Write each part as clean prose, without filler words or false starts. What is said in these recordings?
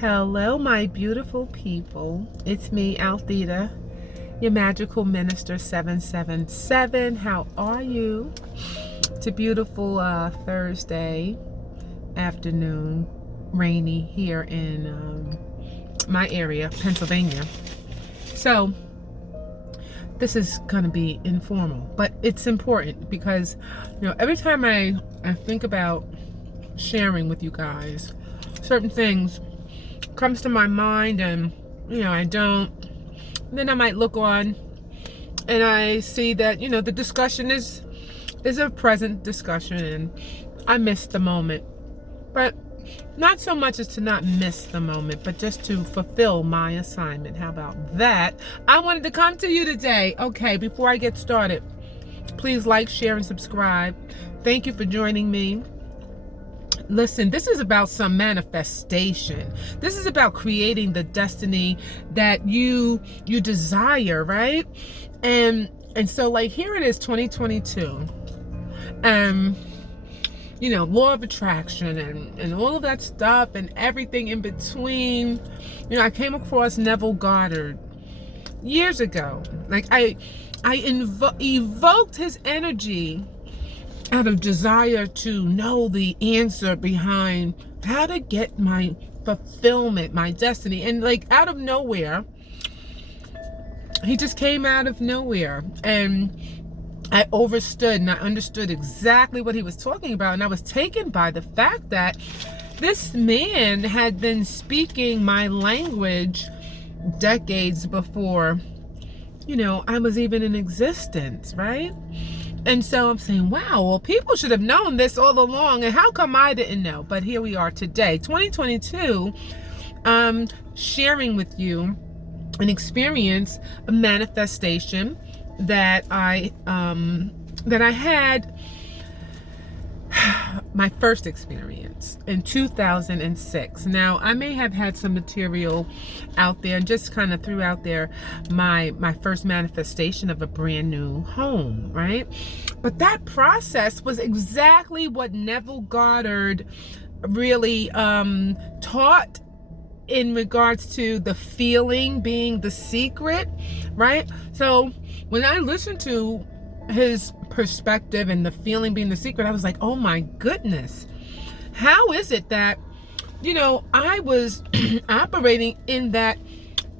Hello, my beautiful people. It's me, Althea, your magical minister 777. How are you? It's a beautiful Thursday afternoon, rainy here in my area, Pennsylvania. So this is going to be informal, but it's important because, every time I think about sharing with you guys, certain things comes to my mind and I don't, then I might look on and I see that the discussion is a present discussion and I missed the moment, but not so much as to not miss the moment, but just to fulfill my assignment. How about that? I wanted to come to you today. Okay, before I get started, please like, share, and subscribe. Thank you for joining me. Listen, this is about some manifestation. This is about creating the destiny that you desire, right? And so, like, here it is, 2022. Law of attraction and all of that stuff and everything in between. I came across Neville Goddard years ago. Like, I evoked his energy out of desire to know the answer behind how to get my fulfillment, my destiny. And like out of nowhere, he just came out of nowhere. And I understood exactly what he was talking about. And I was taken by the fact that this man had been speaking my language decades before, I was even in existence, right? And so I'm saying, wow, well, people should have known this all along. And how come I didn't know? But here we are today, 2022, sharing with you an experience, a manifestation that I had my first experience in 2006. Now, I may have had some material out there and just kind of threw out there my first manifestation of a brand new home, right? But that process was exactly what Neville Goddard really taught in regards to the feeling being the secret, right? So when I listened to his perspective and the feeling being the secret, I was like, oh my goodness, how is it that I was operating in that,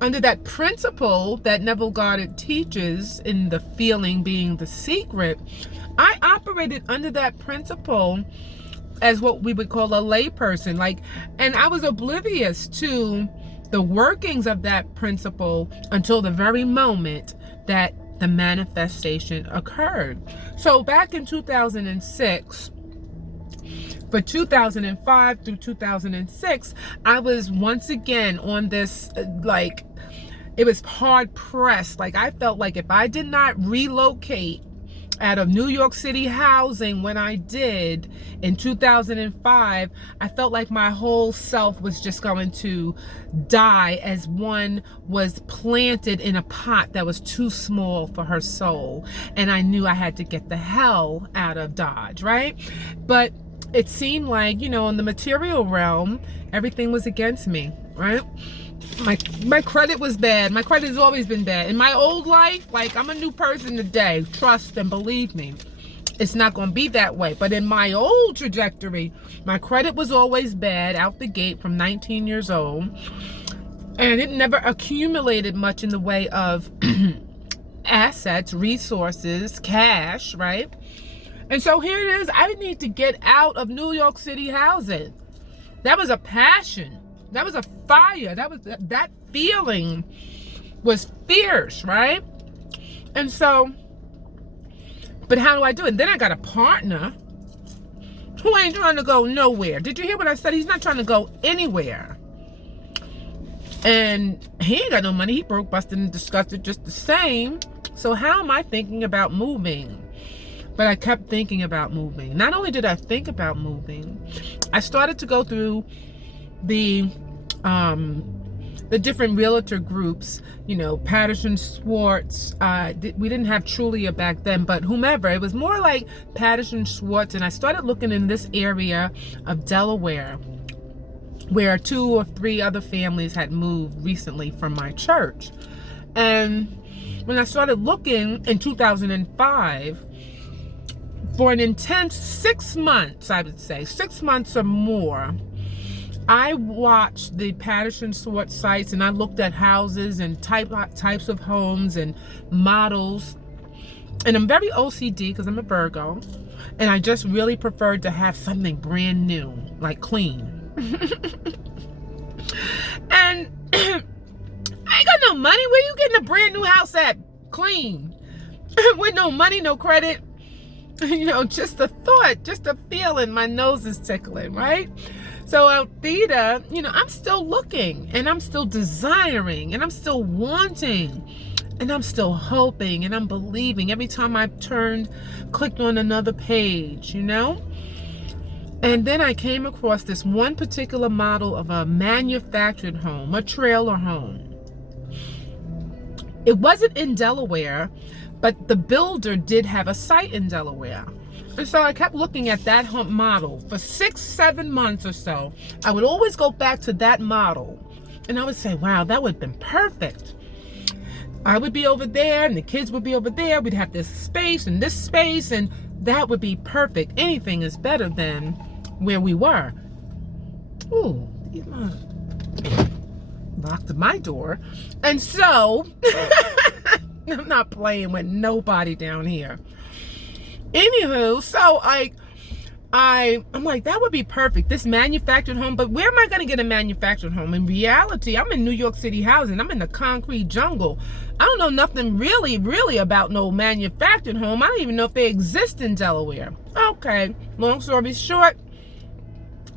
under that principle that Neville Goddard teaches in the feeling being the secret. I operated under that principle as what we would call a layperson, and I was oblivious to the workings of that principle until the very moment that the manifestation occurred. So back in 2006, for 2005 through 2006, I was once again on this, it was hard pressed. Like, I felt like if I did not relocate out of New York City housing when I did in 2005, I felt like my whole self was just going to die as one was planted in a pot that was too small for her soul. And I knew I had to get the hell out of Dodge, right? But it seemed like, in the material realm, everything was against me, right? My credit was bad. My credit has always been bad. In my old life, I'm a new person today. Trust and believe me, it's not going to be that way. But in my old trajectory, my credit was always bad out the gate from 19 years old. And it never accumulated much in the way of assets, resources, cash, right? And so here it is. I need to get out of New York City housing. That was a passion. That was a fire. That feeling was fierce, right? And so, but how do I do it? Then I got a partner who ain't trying to go nowhere. Did you hear what I said? He's not trying to go anywhere. And he ain't got no money. He broke, busted, and disgusted just the same. So how am I thinking about moving? But I kept thinking about moving. Not only did I think about moving, I started to go through the different realtor groups, Patterson Schwartz. We didn't have Trulia back then, but whomever. It was more like Patterson Schwartz. And I started looking in this area of Delaware. where 2 or 3 other families had moved recently from my church. And when I started looking in 2005, for an intense 6 months, I would say 6 months or more, I watched the Patterson Sort sites, and I looked at houses and types of homes and models. And I'm very OCD because I'm a Virgo, and I just really preferred to have something brand new, like clean. And I ain't got no money. Where you getting a brand new house at? Clean. With no money, no credit. You know, just a thought, just a feeling, my nose is tickling, right? So Althea, you know, I'm still looking, and I'm still desiring, and I'm still wanting, and I'm still hoping, and I'm believing every time I clicked on another page, you know? And then I came across this one particular model of a manufactured home, a trailer home. It wasn't in Delaware, but the builder did have a site in Delaware. And so I kept looking at that home model for 6-7 months or so. I would always go back to that model, and I would say, wow, that would have been perfect. I would be over there, and the kids would be over there. We'd have this space, and that would be perfect. Anything is better than where we were. Ooh, locked my door. And so I'm not playing with nobody down here. Anywho, so I'm like, that would be perfect, this manufactured home. But where am I going to get a manufactured home? In reality, I'm in New York City housing. I'm in the concrete jungle. I don't know nothing really about no manufactured home. I don't even know if they exist in Delaware. Okay, long story short,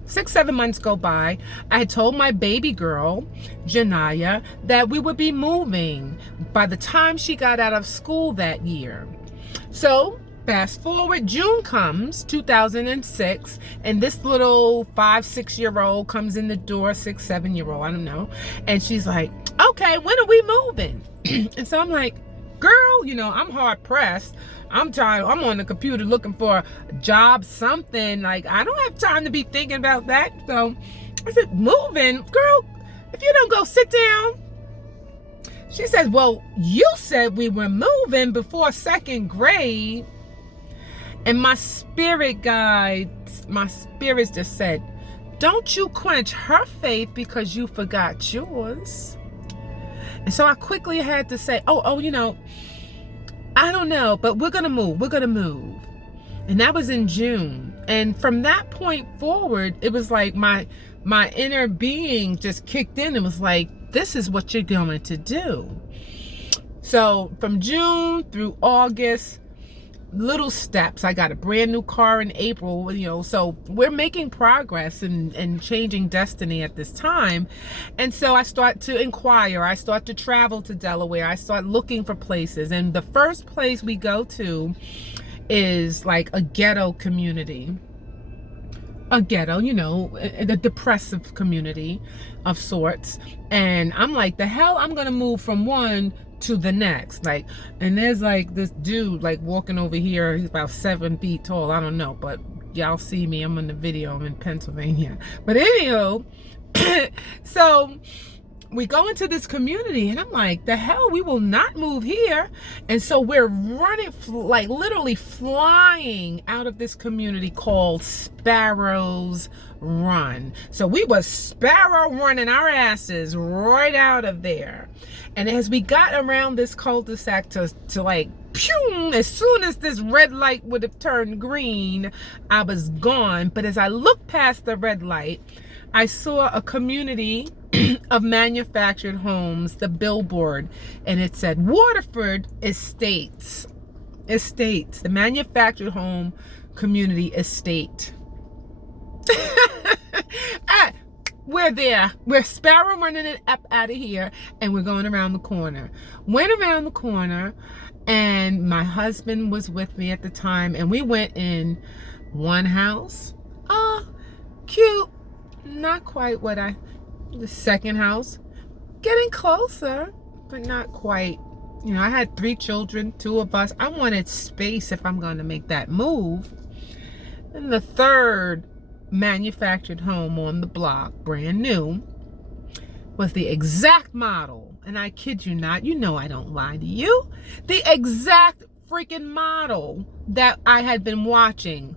6-7 months go by. I had told my baby girl, Janaya, that we would be moving by the time she got out of school that year. So fast forward, June comes, 2006, and this little 5-6-year-old comes in the door, 6-7-year-old, I don't know. And she's like, okay, when are we moving? And so I'm like, girl, you know, I'm hard pressed. I'm on the computer looking for a job, something. Like, I don't have time to be thinking about that. So I said, moving? Girl, if you don't go sit down. She says, well, you said we were moving before 2nd grade. And my spirit just said, don't you quench her faith because you forgot yours. And so I quickly had to say, oh, you know, I don't know, but we're going to move. And that was in June. And from that point forward, it was like my inner being just kicked in and was like, this is what you're going to do. So from June through August, little steps. I got a brand new car in April, you know, so we're making progress and changing destiny at this time. And so I start to inquire. I start to travel to Delaware. I start looking for places. And the first place we go to is like a ghetto community. A ghetto, you know, a depressive community of sorts. And I'm like, the hell, I'm going to move from one to the next, like, and there's like this dude like walking over here. He's about 7 feet tall. I don't know, but y'all see me. I'm in the video. I'm in Pennsylvania. But anyhow, so we go into this community, and I'm like, the hell, we will not move here. And so we're running, like literally flying out of this community called Sparrows Run. So we was sparrow running our asses right out of there. And as we got around this cul-de-sac to like, pew, as soon as this red light would have turned green, I was gone. But as I looked past the red light, I saw a community of manufactured homes, the billboard, and it said Waterford Estates, the manufactured home community estate. We're there. We're sparrow running it up out of here, and we're going around the corner. Went around the corner, and my husband was with me at the time, and we went in one house. Oh, cute. Not quite what the second house. Getting closer, but not quite. You know, I had 3 children, 2 of us. I wanted space if I'm going to make that move. And the third manufactured home on the block, brand new, was the exact model. And I kid you not, you know I don't lie to you. The exact freaking model that I had been watching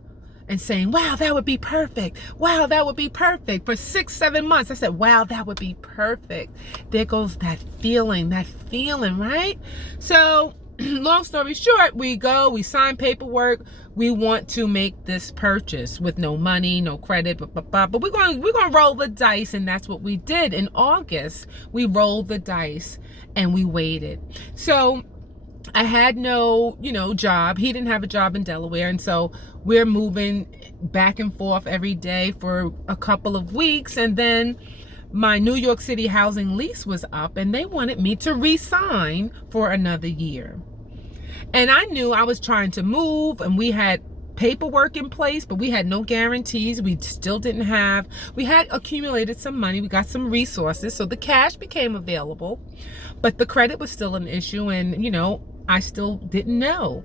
and saying, wow, that would be perfect. Wow, that would be perfect. For 6-7 months, I said, wow, that would be perfect. There goes that feeling, right? So long story short, we sign paperwork. We want to make this purchase with no money, no credit, but we're going to roll the dice. And that's what we did. In August, we rolled the dice and we waited. So I had no, job. He didn't have a job in Delaware. And so we're moving back and forth every day for a couple of weeks. And then my New York City housing lease was up and they wanted me to re-sign for another year. And I knew I was trying to move and we had paperwork in place, but we had no guarantees. We had accumulated some money. We got some resources. So the cash became available, but the credit was still an issue. And, I still didn't know.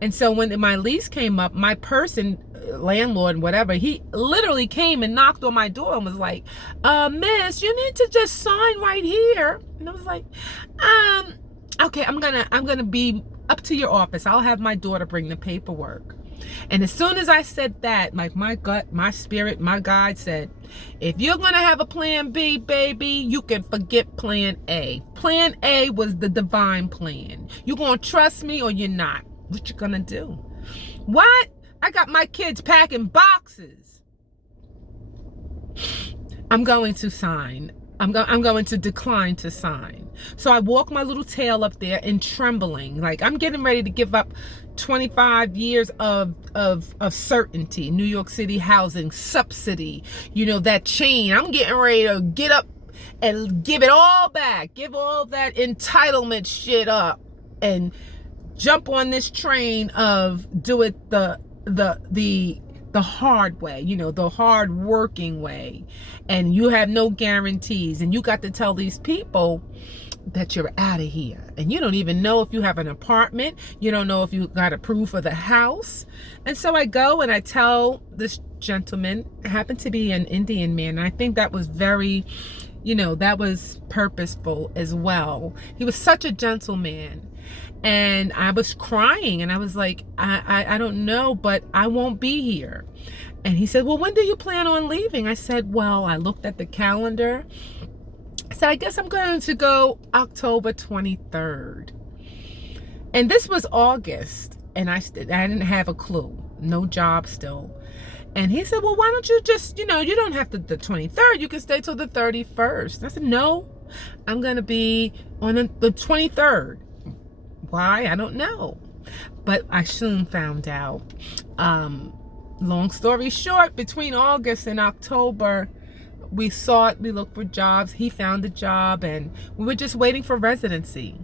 And so when my lease came up, my person, landlord, whatever, he literally came and knocked on my door and was like, miss, you need to just sign right here. And I was like, okay, I'm gonna be up to your office. I'll have my daughter bring the paperwork. And as soon as I said that, like my gut, my spirit, my guide said, if you're going to have a plan B, baby, you can forget plan A. Plan A was the divine plan. You going to trust me or you're not? What you going to do? What? I got my kids packing boxes. I'm going to sign. I'm going to decline to sign. So I walk my little tail up there and trembling, like I'm getting ready to give up 25 years of certainty, New York City housing subsidy, that chain. I'm getting ready to get up and give it all back, give all that entitlement shit up and jump on this train of do it the hard way, the hard working way. And you have no guarantees. And you got to tell these people that you're out of here. And you don't even know if you have an apartment. You don't know if you got approved for the house. And so I go and I tell this gentleman, it happened to be an Indian man. And I think that was very, that was purposeful as well. He was such a gentleman. And I was crying and I was like, I don't know, but I won't be here. And he said, well, when do you plan on leaving? I said, well, I looked at the calendar. I said, I guess I'm going to go October 23rd. And this was August. And I didn't have a clue. No job still. And he said, well, why don't you just, you don't have to the 23rd. You can stay till the 31st. I said, no, I'm going to be on the 23rd. Why? I don't know. But I soon found out. Long story short, between August and October, we looked for jobs. He found a job and we were just waiting for residency.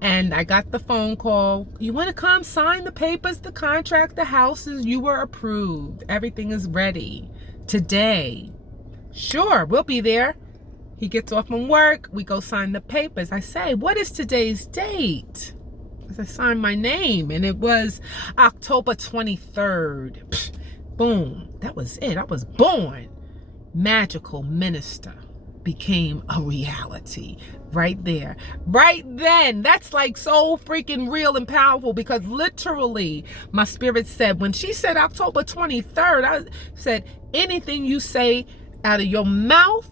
And I got the phone call. You want to come sign the papers, the contract, the houses? You were approved. Everything is ready today. Sure, we'll be there. He gets off from work. We go sign the papers. I say, what is today's date? I signed my name and it was October 23rd. Psh, boom. That was it. I was born. Magical minister became a reality right there, right then. That's like so freaking real and powerful because literally my spirit said, when she said October 23rd, I said, anything you say out of your mouth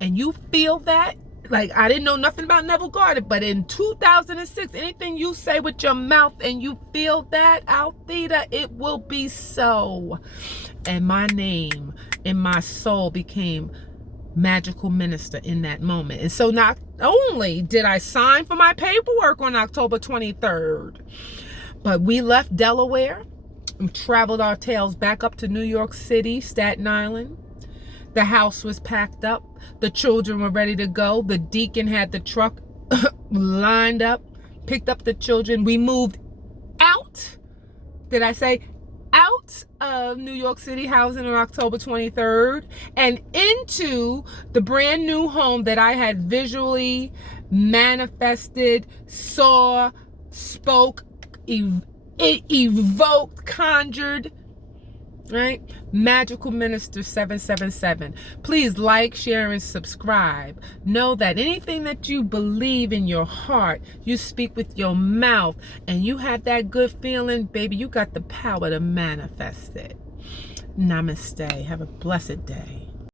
and you feel that, like I didn't know nothing about Neville Goddard, but in 2006, anything you say with your mouth and you feel that, Althea, it will be so. And my name in my soul became magical minister in that moment. And so not only did I sign for my paperwork on October 23rd, but we left Delaware and traveled our tails back up to New York City, Staten Island. The house was packed up. The children were ready to go. The deacon had the truck lined up, picked up the children. We moved out. Did I say out of New York City housing on October 23rd and into the brand new home that I had visually manifested, saw, spoke, evoked, conjured right? Magical Minister 777. Please like, share, and subscribe. Know that anything that you believe in your heart, you speak with your mouth, and you have that good feeling, baby, you got the power to manifest it. Namaste. Have a blessed day.